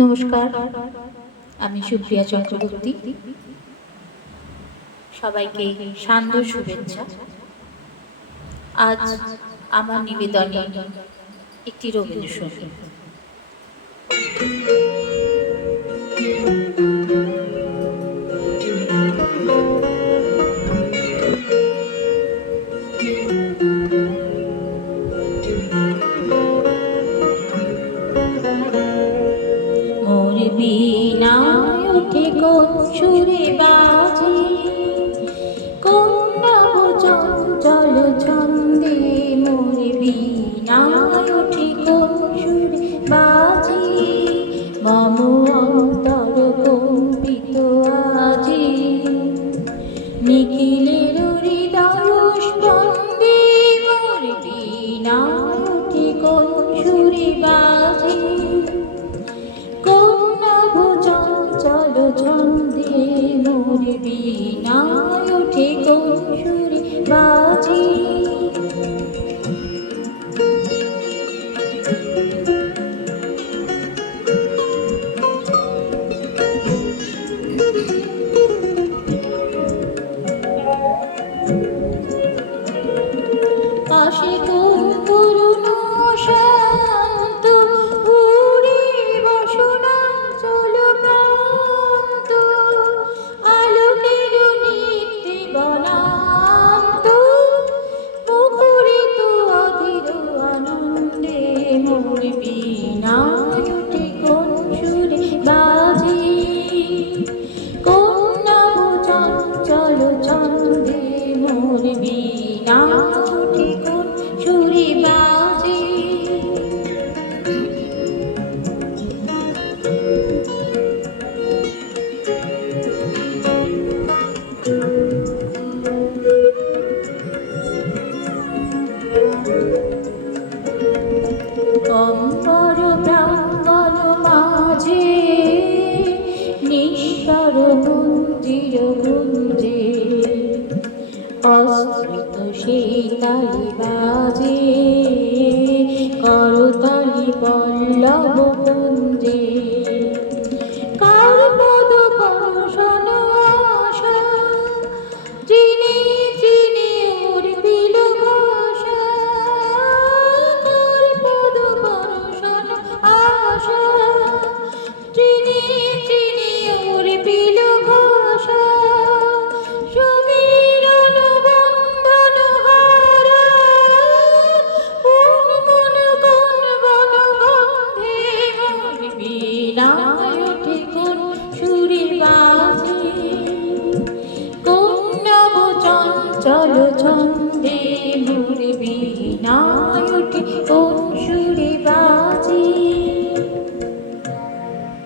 নমস্কার, আমি সুপ্রিয়া চক্রবর্তী। সবাইকে সান্ধ্য শুভেচ্ছা। আজ আমার নিবেদনে একটি রবীন্দ্রসঙ্গীত। মোর বীণায় ওঠে কোন সুরে বাজে, কোন নব চঞ্চল ছন্দে। মোর বীণায় ওঠে কোন সুরে বাজে, মম অন্তর কম্পিত আজি। নিখিলের হৃদয় স্পন্দে মোর বীণায় ওঠে কোন সুরে বাজে, চঞ্চল ছন্দে। মোর বীণায় ওঠে কোন সুরে বাজে। পাশে কোন তরুণ শান্ত উড়ে বসনা চল প্রান্ত, আলোকের নিত্যে বনান্ত মুখরিত অধীর আনন্দে। মোর বীণায় ওঠে কোন সুরে বাজে, কোন নব চঞ্চল ছন্দে। মোর বীণায় ওঠে কোন সুরে বাজে। কম্পর প্রাঙ্গণ মাঝে নিঃস্বর মন্দির গুঞ্জে, অস্ফুট সেই তালি বাজে করতালি পল্লব কুঞ্জে। কার পদ পরশন আশা, চিনি চিনি ওর বিল ভাষা। কার পদ পরশন আশা, চিনি চিনি ওর বিল ভাষা। সমীরণ বন্ধন হারা মন কোন বন গন্ধে। মোর বীণায় ওঠে কোন সুরে বাজে, কোন নব চঞ্চল ছন্দে।